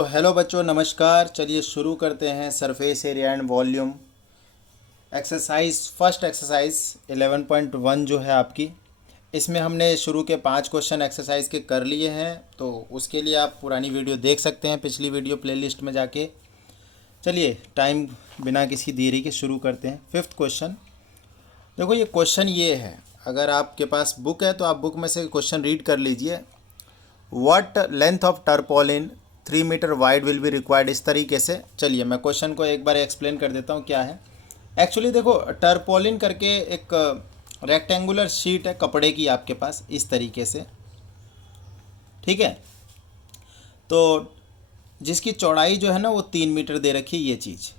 तो हेलो बच्चों, नमस्कार। चलिए शुरू करते हैं surface area and volume exercise. First exercise 11.1 जो है आपकी, इसमें हमने शुरू के 5 क्वेश्चन एक्सरसाइज के कर लिए हैं। तो उसके लिए आप पुरानी वीडियो देख सकते हैं, पिछली वीडियो प्लेलिस्ट में जाके। चलिए टाइम बिना किसी देरी के शुरू करते हैं। फिफ्थ क्वेश्चन देखो, ये क्वेश्चन ये है, अगर आपके पास बुक है तो आप बुक में से क्वेश्चन रीड कर लीजिए। What length of tarpaulin 3 metre wide will be required, इस तरीके से। चलिए मैं क्वेश्चन को एक बार एक्सप्लेन कर देता हूँ क्या है। एक्चुअली देखो, टर्पोलिन करके एक रेक्टेंगुलर शीट है कपड़े की आपके पास, इस तरीके से, ठीक है। तो जिसकी चौड़ाई जो है ना वो 3 मीटर दे रखी है, ये चीज़,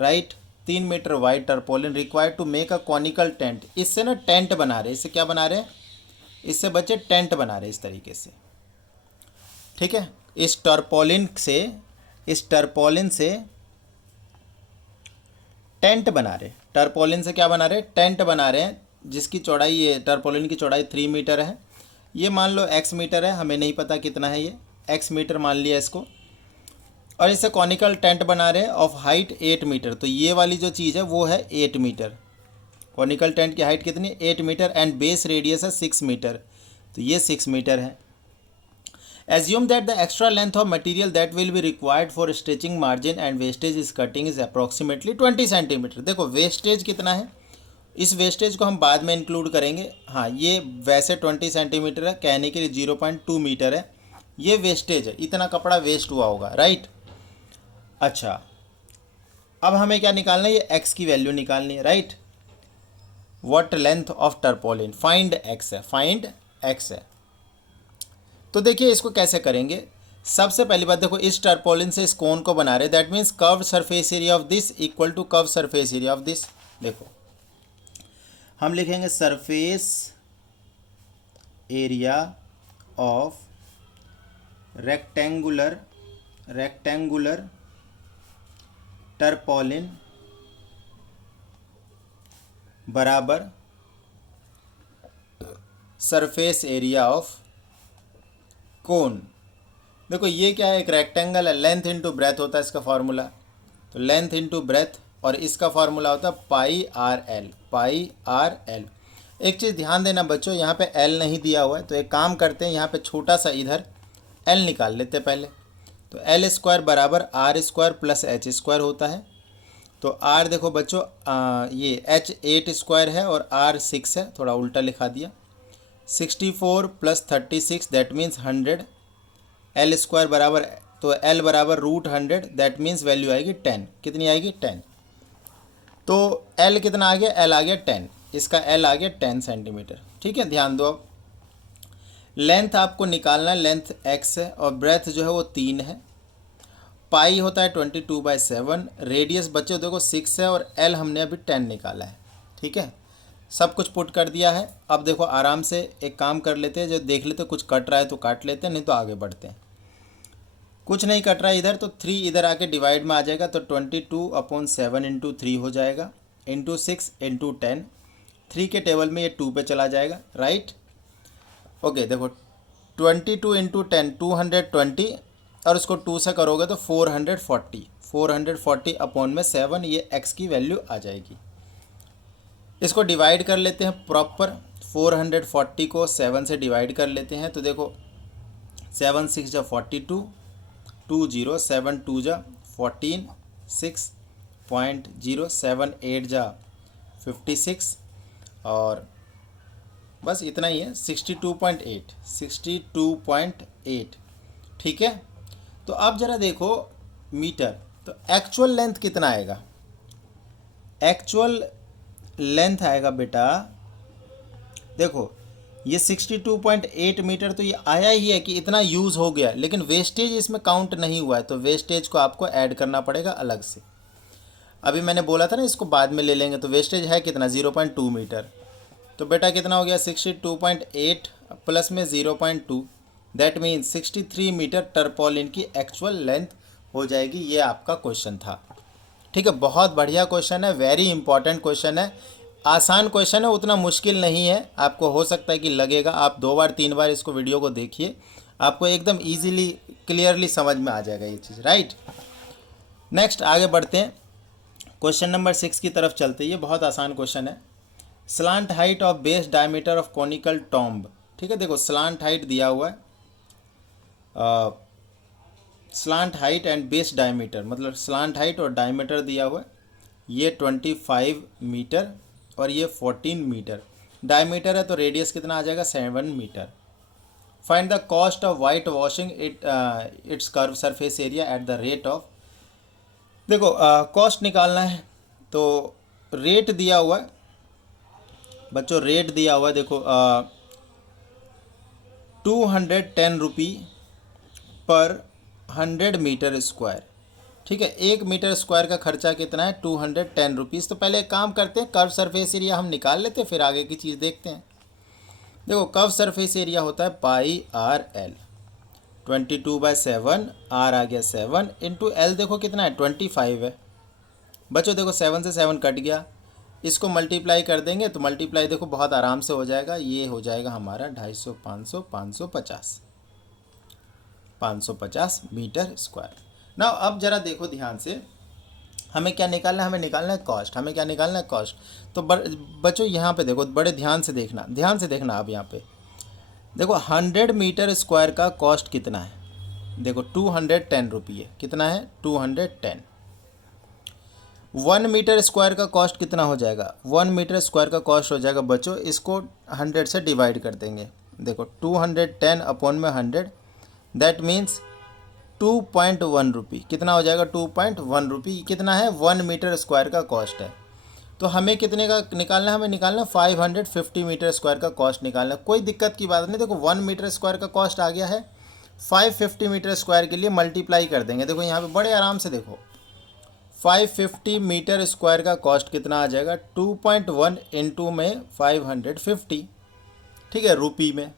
right. 3 metre wide tarpaulin required to make a conical tent. इससे ना टेंट बना रहे, इससे क्या बना रहे हैं, इससे बच्चे टेंट बना रहे इस तरीके से, ठीक है। इस टर्पोलिन से टेंट बना रहे, टर्पोलिन से क्या बना रहे, टेंट बना रहे हैं। जिसकी चौड़ाई, ये टर्पोलिन की चौड़ाई 3 मीटर है। ये मान लो x मीटर है, हमें नहीं पता कितना है, ये x मीटर मान लिया इसको। और इससे कॉनिकल टेंट बना रहे हैं ऑफ हाइट 8 मीटर। तो ये वाली जो चीज़ है वो है 8 मीटर। कॉनिकल टेंट की हाइट कितनी, 8 मीटर, एंड बेस रेडियस है 6 मीटर। तो ये 6 मीटर है। Assume that the extra length of material that will be required for stretching margin and wastage is cutting is approximately 20 centimetre. देखो wastage कितना है, इस वेस्टेज को हम बाद में इंक्लूड करेंगे। हाँ, ये वैसे 20 सेंटीमीटर है, कहने के लिए 0.2 मीटर है। ये वेस्टेज है, इतना कपड़ा वेस्ट हुआ होगा, राइट। अच्छा, अब हमें क्या निकालना है, ये एक्स की वैल्यू निकालनी है, right. What length of tarpaulin, find x है, फाइंड एक्स है। तो देखिए इसको कैसे करेंगे। सबसे पहली बात देखो, इस टर्पोलिन से इस कोन को बना रहे, that means curve surface area of this equal to curve surface area of this. देखो हम लिखेंगे surface area of rectangular tarpaulin बराबर सरफेस एरिया ऑफ कोन। देखो ये क्या है, एक रेक्टेंगल है, लेंथ इनटू ब्रेथ होता है इसका फार्मूला। तो लेंथ इनटू ब्रेथ, और इसका फार्मूला होता है पाई आर एल। एक चीज़ ध्यान देना बच्चों, यहाँ पे एल नहीं दिया हुआ है, तो एक काम करते हैं, यहाँ पे छोटा सा इधर एल निकाल लेते हैं पहले। तो एल स्क्वायर बराबर r square plus h square होता है। तो आर देखो बच्चों, ये एच 8 स्क्वायर है और आर 6 है, थोड़ा उल्टा लिखा दिया। 64 plus 36 that means 100। L square बराबर, तो एल बराबर √100, दैट मीन्स वैल्यू आएगी 10। कितनी आएगी, 10। तो एल कितना आ गया, एल आ गया 10, इसका एल आ गया 10 सेंटीमीटर, ठीक है। ध्यान दो, अब लेंथ आपको निकालना है, लेंथ एक्स है और ब्रेथ जो है वो 3 है। पाई होता है 22/7। रेडियस बच्चों देखो 6 है और एल हमने अभी 10 निकाला है, ठीक है। सब कुछ पुट कर दिया है। अब देखो आराम से एक काम कर लेते हैं, जो देख लेते कुछ कट रहा है तो काट लेते हैं, नहीं तो आगे बढ़ते हैं। कुछ नहीं कट रहा है इधर, तो 3 इधर आके डिवाइड में आ जाएगा, तो 22/7 इंटू 3 हो जाएगा, इंटू 6 इंटू 10। 3 के टेबल में ये 2 पे चला जाएगा, राइट। ओके देखो 22 इंटू 10 220, और इसको 2 से करोगे तो 440 अपॉन में 7, ये एक्स की वैल्यू आ जाएगी। इसको डिवाइड कर लेते हैं प्रॉपर। 440 को 7 से डिवाइड कर लेते हैं, तो देखो 7 6 जा 42, 2 0 7 2 जा 14, 6.0 7 8 जा 56, और बस इतना ही है, 62.8, ठीक है। तो अब ज़रा देखो मीटर, तो एक्चुअल लेंथ कितना आएगा, एक्चुअल लेंथ आएगा बेटा, देखो ये 62.8 मीटर, तो ये आया ही है कि इतना यूज़ हो गया, लेकिन वेस्टेज इसमें काउंट नहीं हुआ है, तो वेस्टेज को आपको ऐड करना पड़ेगा अलग से। अभी मैंने बोला था ना इसको बाद में ले लेंगे, तो वेस्टेज है कितना, 0.2 मीटर। तो बेटा कितना हो गया, 62.8 प्लस में 0.2, दैट मीन 63 मीटर टर्पोलिन की एक्चुअल लेंथ हो जाएगी। ये आपका क्वेश्चन था, ठीक है। बहुत बढ़िया क्वेश्चन है, वेरी इंपॉर्टेंट क्वेश्चन है, आसान क्वेश्चन है, उतना मुश्किल नहीं है। आपको हो सकता है कि लगेगा, आप 2 बार 3 बार इसको वीडियो को देखिए, आपको एकदम इजीली क्लियरली समझ में आ जाएगा ये चीज़, राइट। नेक्स्ट आगे बढ़ते हैं, क्वेश्चन नंबर 6 की तरफ चलते हैं। ये बहुत आसान क्वेश्चन है। Slant height of base diameter of conical tomb. ठीक है, देखो स्लांट हाइट दिया हुआ है, slant height and base diameter, मतलब स्लांट हाइट और डायमीटर दिया हुआ है। ये 25 मीटर और ये 14 मीटर। डायमीटर है तो रेडियस कितना आ जाएगा, 7 metre. Find the cost of white washing its curve surface area at the rate of. देखो कॉस्ट निकालना है तो रेट दिया हुआ है बच्चों, रेट दिया हुआ है, देखो 210 रुपी पर 100 मीटर स्क्वायर। ठीक है, 1 मीटर स्क्वायर का खर्चा कितना है, 210 रुपीज़। तो पहले एक काम करते हैं, कर्व सरफेस एरिया हम निकाल लेते हैं, फिर आगे की चीज़ देखते हैं। देखो कर्व सरफेस एरिया होता है पाई आर एल, 22/7, आर आ गया 7 इंटू एल, देखो कितना है 25 है। बच्चों देखो 7 से 7 कट गया, इसको मल्टीप्लाई कर देंगे तो मल्टीप्लाई देखो बहुत आराम से हो जाएगा। ये हो जाएगा हमारा 250, 500, 550, 550 मीटर स्क्वायर। ना अब जरा देखो ध्यान से, हमें क्या निकालना है, हमें निकालना है कॉस्ट। हमें क्या निकालना है, कॉस्ट। तो बच्चों यहाँ पे देखो, बड़े ध्यान से देखना, ध्यान से देखना। अब यहाँ पे देखो 100 मीटर स्क्वायर का कॉस्ट कितना है, देखो 210 रुपये, कितना है 210। 1 मीटर स्क्वायर का कॉस्ट कितना हो जाएगा, 1 मीटर स्क्वायर का कॉस्ट हो जाएगा बच्चों, इसको 100 से डिवाइड कर देंगे। देखो 210 अपॉन में 100, दैट मीन्स 2.1 रुपी। कितना हो जाएगा 2.1 रुपी। कितना है 1 मीटर स्क्वायर का कॉस्ट है। तो हमें कितने का निकालना है, हमें निकालना 550 मीटर स्क्वायर का कॉस्ट निकालना। कोई दिक्कत की बात नहीं, देखो 1 मीटर स्क्वायर का कॉस्ट आ गया है, 550 मीटर स्क्वायर के लिए मल्टीप्लाई कर देंगे। देखो यहाँ पे बड़े आराम से देखो, 550 मीटर स्क्वायर का कॉस्ट कितना आ जाएगा, 2.1 इंटू में 550, ठीक है, रुपी में।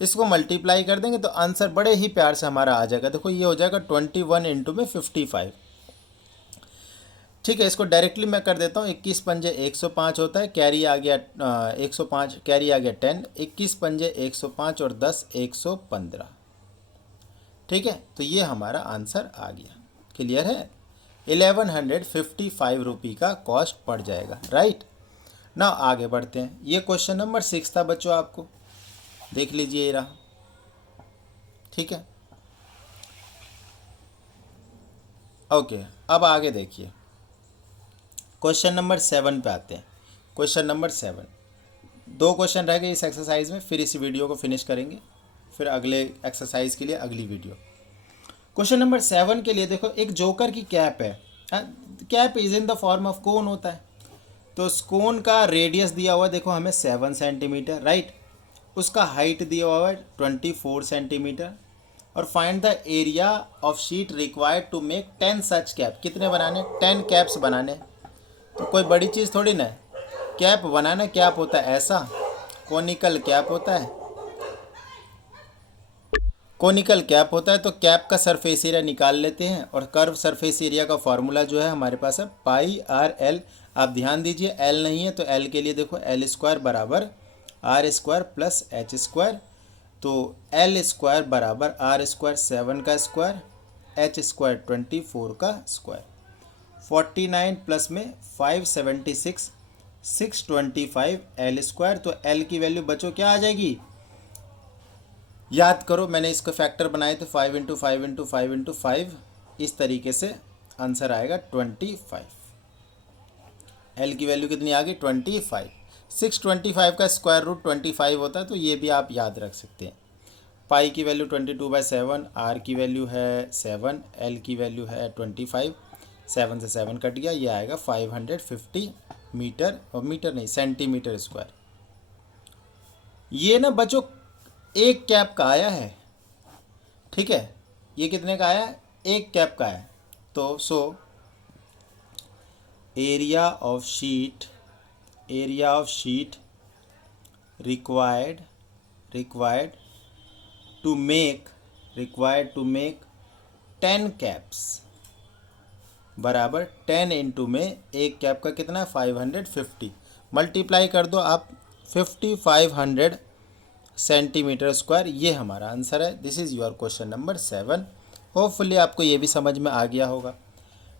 इसको मल्टीप्लाई कर देंगे तो आंसर बड़े ही प्यार से हमारा आ जाएगा। देखो ये हो जाएगा 21 इंटू में 55। ठीक है, इसको डायरेक्टली मैं कर देता हूँ। 21 पंजे 105 होता है, कैरी आ गया 105, कैरी आ गया 10, 21 पंजे 105 और 10 115। ठीक है, तो ये हमारा आंसर आ गया। क्लियर है, 1155 रुपी का कॉस्ट पड़ जाएगा, राइट ना। आगे बढ़ते हैं, ये क्वेश्चन नंबर 6 था बच्चों, आपको देख लीजिए ये रहा। ठीक है, ओके, अब आगे देखिए, क्वेश्चन नंबर 7 पे आते हैं। क्वेश्चन नंबर 7, 2 क्वेश्चन रह गए इस एक्सरसाइज में, फिर इस वीडियो को फिनिश करेंगे, फिर अगले एक्सरसाइज के लिए अगली वीडियो। क्वेश्चन नंबर 7 के लिए देखो, एक जोकर की कैप है। Cap is in the form of cone होता है, तो उस कोन का रेडियस दिया हुआ है, देखो हमें 7 सेंटीमीटर, राइट। उसका हाइट दिया हुआ है 24 सेंटीमीटर। और find the area of sheet required to make 10 such cap. कितने बनाने, 10 कैप्स बनाने। तो कोई बड़ी चीज़ थोड़ी ना है कैप बनाना। कैप होता है ऐसा, कोनिकल कैप होता है, कोनिकल कैप होता है। तो कैप का सरफेस एरिया निकाल लेते हैं, और कर्व सरफेस एरिया का फॉर्मूला जो है हमारे पास है पाई आर एल। आप ध्यान दीजिए, एल नहीं है तो एल के लिए देखो एल स्क्वायर बराबर r square plus h square. तो एल स्क्वायर बराबर आर स्क्वायर 7 का स्क्वायर, एच स्क्वायर 24 का स्क्वायर, 49 प्लस में 576, 625 एल स्क्वायर। तो एल की वैल्यू बच्चों क्या आ जाएगी, याद करो मैंने इसको फैक्टर बनाए थे 5 इंटू 5 इंटू 5 इंटू 5, इस तरीके से आंसर आएगा 25। एल की वैल्यू कितनी आ गई 25। 625 का स्क्वायर रूट 25 होता है, तो ये भी आप याद रख सकते हैं। पाई की वैल्यू 22/7, आर की वैल्यू है 7, एल की वैल्यू है 25, 7 से 7 कट गया, ये आएगा 550 मीटर, और मीटर नहीं सेंटीमीटर स्क्वायर। ये ना बच्चों एक कैप का आया है, ठीक है, ये कितने का आया है, एक कैप का है। तो so area of sheet required to make 10 caps बराबर 10 इंटू में एक कैप का कितना है 550। मल्टीप्लाई कर दो आप 5500 सेंटीमीटर स्क्वायर, ये हमारा आंसर है। This is your question number 7। Hopefully आपको ये भी समझ में आ गया होगा।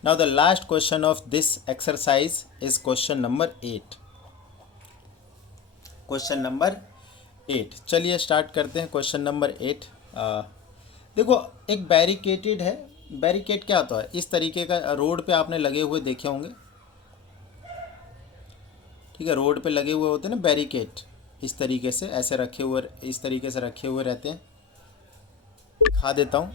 Now the last question of this exercise is question number 8। Question number 8, चलिए स्टार्ट करते हैं। क्वेश्चन नंबर 8, देखो एक बैरिकेटेड है। बैरिकेड क्या होता है? इस तरीके का रोड पे आपने लगे हुए देखे होंगे, ठीक है, रोड पे लगे हुए होते हैं ना बैरिकेड, इस तरीके से ऐसे रखे हुए, इस तरीके से रखे हुए रहते हैं। दिखा देता हूँ।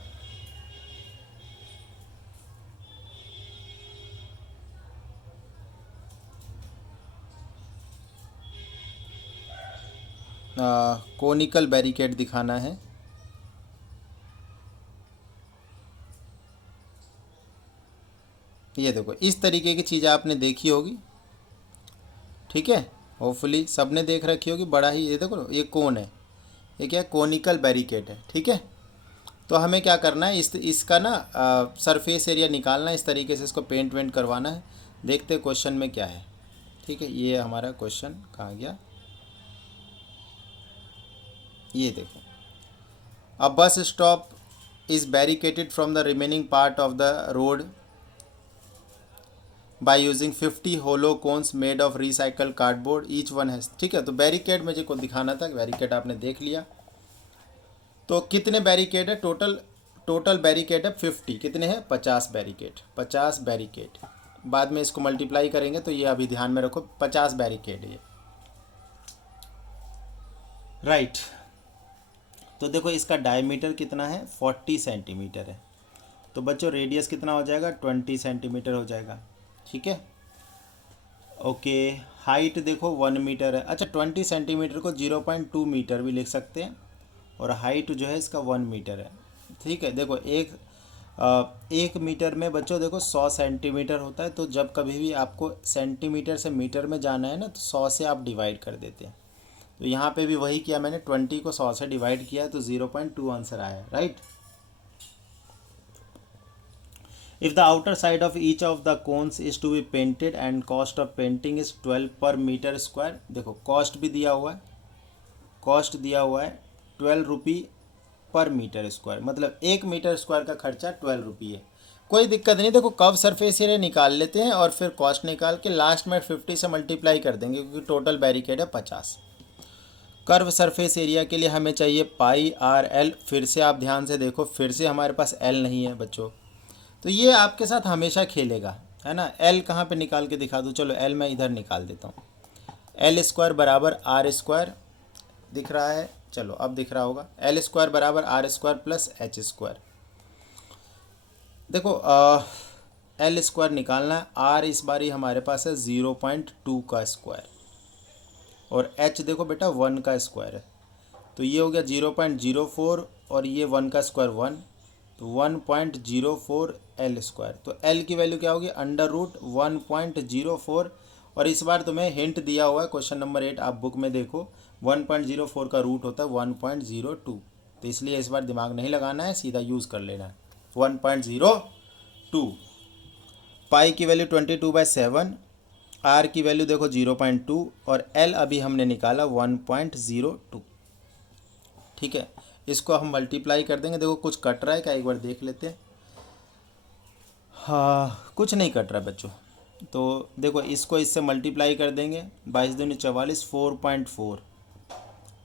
कोनिकल बैरिकेड दिखाना है। ये देखो इस तरीके की चीज़ आपने देखी होगी, ठीक है, होपफुली सबने देख रखी होगी। बड़ा ही, ये देखो ये कोन है, ये क्या है? कोनिकल बैरिकेड है, ठीक है। तो हमें क्या करना है, इसका ना सरफेस एरिया निकालना है, इस तरीके से इसको पेंट वेंट करवाना है। देखते हैं क्वेश्चन में क्या है, ठीक है। ये हमारा क्वेश्चन कहाँ गया, ये देखो। A bus stop is barricaded from the remaining part of the road by using 50 hollow cones made of recycle cardboard, each one has, ठीक है। तो बैरिकेड मुझे को दिखाना था, बैरिकेड आपने देख लिया। तो कितने बैरिकेड है टोटल बैरिकेड है 50, कितने हैं? 50 बैरिकेड, 50 बैरिकेड। बाद में इसको मल्टीप्लाई करेंगे, तो ये अभी ध्यान में रखो, 50 बैरिकेड ये, राइट। तो देखो इसका डायमीटर कितना है? 40 सेंटीमीटर है। तो बच्चों रेडियस कितना हो जाएगा? 20 सेंटीमीटर हो जाएगा, ठीक है। ओके, हाइट देखो 1 मीटर है। अच्छा, 20 सेंटीमीटर को 0.2 मीटर भी लिख सकते हैं, और हाइट जो है इसका 1 मीटर है, ठीक है। देखो एक मीटर में बच्चों देखो 100 सेंटीमीटर होता है। तो जब कभी भी आपको सेंटीमीटर से मीटर में जाना है ना, तो 100 से आप डिवाइड कर देते हैं। तो यहाँ पे भी वही किया मैंने, 20 को 100 से डिवाइड किया, तो 0.2 आंसर आया, right. If the outer side of each of the cones is to be painted and cost of painting is 12 per meter square, देखो कॉस्ट भी दिया हुआ है, कॉस्ट दिया हुआ है 12 रुपी पर मीटर स्क्वायर, मतलब 1 मीटर स्क्वायर का खर्चा 12 रुपी है। कोई दिक्कत नहीं, देखो कर्व सरफेस एरिया निकाल लेते हैं और फिर कॉस्ट निकाल के लास्ट में 50 से मल्टीप्लाई कर देंगे, क्योंकि टोटल बैरिकेड है 50। कर्व सरफेस एरिया के लिए हमें चाहिए पाई आर एल। फिर से आप ध्यान से देखो, फिर से हमारे पास एल नहीं है बच्चों, तो ये आपके साथ हमेशा खेलेगा, है ना। एल कहाँ पे निकाल के दिखा दूँ? चलो एल मैं इधर निकाल देता हूँ। एल स्क्वायर बराबर आर स्क्वायर, दिख रहा है? चलो अब दिख रहा होगा। एल स्क्वायर बराबर r square plus h square. देखो एल स्क्वायर निकालना है, आर इस बारी हमारे पास है 0.2 का स्क्वायर, और एच देखो बेटा 1 का स्क्वायर है। तो ये हो गया 0.04, और ये 1 का स्क्वायर 1, तो 1.04 एल स्क्वायर। तो एल की वैल्यू क्या होगी? अंडर रूट 1.04, और इस बार तुम्हें हिंट दिया हुआ है क्वेश्चन नंबर 8, आप बुक में देखो, 1.04 का रूट होता है 1.02, तो इसलिए इस बार दिमाग नहीं लगाना है, सीधा यूज़ कर लेना है 1.02। पाई की वैल्यू 22/7, आर की वैल्यू देखो 0.2, और एल अभी हमने निकाला 1.02, ठीक है। इसको हम मल्टीप्लाई कर देंगे। देखो कुछ कट रहा है क्या, एक बार देख लेते हैं। हाँ, कुछ नहीं कट रहा है बच्चों। तो देखो इसको इससे मल्टीप्लाई कर देंगे, 22 दूनी 44, 4.4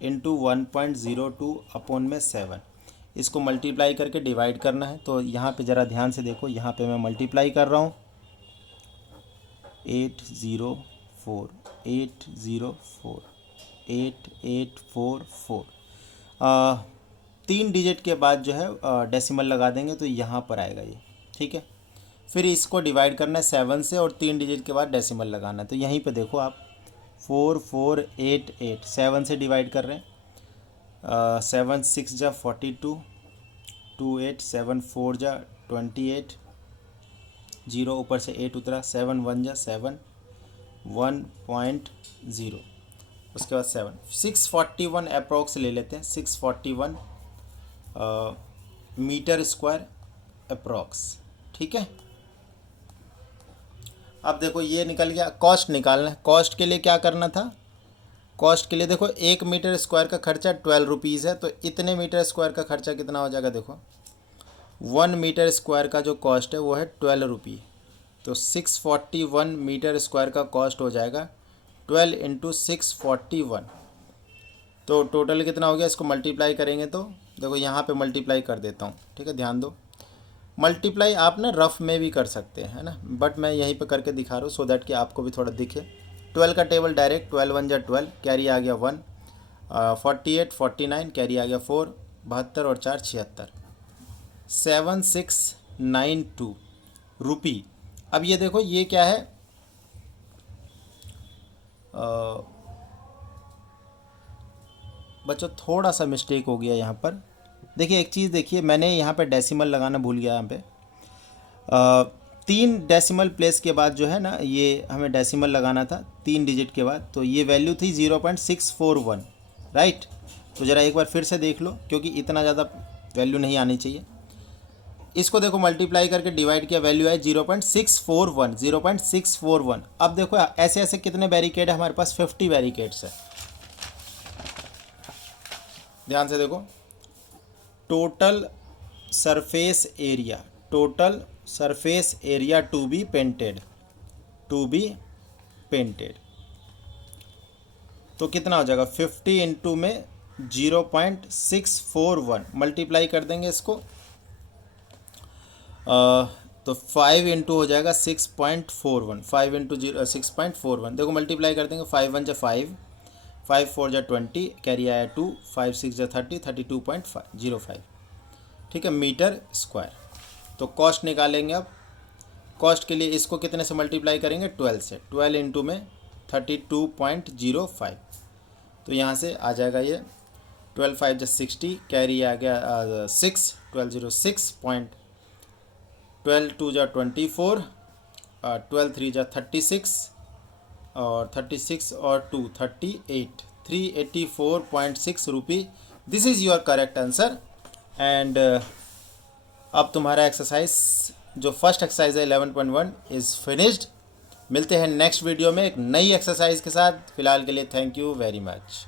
इंटू 1.02 अपॉन में 7। इसको मल्टीप्लाई करके डिवाइड करना है। तो यहाँ पे ज़रा ध्यान से देखो, यहाँ पे मैं मल्टीप्लाई कर रहा हूँ, 804 804 8844। 3 डिजिट के बाद जो है डेसिमल लगा देंगे, तो यहाँ पर आएगा ये, ठीक है। फिर इसको डिवाइड करना है 7 से, और 3 डिजिट के बाद डेसिमल लगाना है। तो यहीं पे देखो आप 4488, 7 से डिवाइड कर रहे हैं, 7 6 जा 42, 2 8 7 4 जा 28, 0 ऊपर से 8 उतरा, 7 1 जा 7, 1.0, उसके बाद 7, 641 अप्रोक्स ले लेते हैं, 641 मीटर स्क्वायर अप्रोक्स, ठीक है। अब देखो ये निकल गया। कॉस्ट निकालना है, कॉस्ट के लिए क्या करना था? कॉस्ट के लिए देखो 1 मीटर स्क्वायर का खर्चा 12 रुपीज़ है, तो इतने मीटर स्क्वायर का खर्चा कितना हो जाएगा, देखो 1 मीटर स्क्वायर का जो कॉस्ट है वो है 12 रुपये, तो 641 मीटर स्क्वायर का कॉस्ट हो जाएगा 12 × 641। तो टोटल कितना हो गया, इसको मल्टीप्लाई करेंगे तो देखो यहाँ पे मल्टीप्लाई कर देता हूँ, ठीक है, ध्यान दो। मल्टीप्लाई आप ना रफ में भी कर सकते हैं, है ना, बट मैं यहीं पे करके दिखा रहा हूँ सो दैट कि आपको भी थोड़ा दिखे। 12 का टेबल डायरेक्ट, 12 × 1 = 12, कैरी आ गया 1, 48 49 कैरी आ गया 4, 72 और 4 76, 7692 रुपी। अब ये देखो ये क्या है, बच्चों थोड़ा सा मिस्टेक हो गया यहाँ पर। देखिए एक चीज़ देखिए, मैंने यहाँ पे डेसिमल लगाना भूल गया। यहाँ पे 3 डेसिमल प्लेस के बाद जो है ना, ये हमें डेसिमल लगाना था 3 डिजिट के बाद, तो ये वैल्यू थी 0.641, राइट। तो ज़रा एक बार फिर से देख लो, क्योंकि इतना ज़्यादा वैल्यू नहीं आनी चाहिए। इसको देखो मल्टीप्लाई करके डिवाइड किया, वैल्यू है 0.641, 0.641। अब देखो ऐसे ऐसे कितने बैरिकेड है हमारे पास, 50 बैरिकेड्स है। ध्यान से देखो, total surface area, total surface area to be painted, तो कितना हो जाएगा 50 इंटू में 0.641 मल्टीप्लाई कर देंगे इसको, तो 5 इंटू हो जाएगा 6.41, 5 इंटू 6.41। देखो मल्टीप्लाई कर देंगे, 5 × 1 = 5, 5 × 4 = 20, कैरी आया 2, 5 × 6 = 30, 32.05, ठीक है, मीटर स्क्वायर। तो कॉस्ट निकालेंगे। अब कॉस्ट के लिए इसको कितने से मल्टीप्लाई करेंगे, 12 से, 12 इंटू में 32.05, तो यहाँ से आ जाएगा ये 12 × 5 = 60, कैरी आ गया 6, 1206 पॉइंट, 12 × 2 = 24, 12 × 3 = 36, और 36 और 2 38, 384.6 rupee. This is your correct answer. And अब तुम्हारा एक्सरसाइज जो फर्स्ट एक्सरसाइज है 11.1 इज़ फिनिश्ड। मिलते हैं नेक्स्ट वीडियो में एक नई एक्सरसाइज के साथ। फिलहाल के लिए थैंक यू वेरी मच।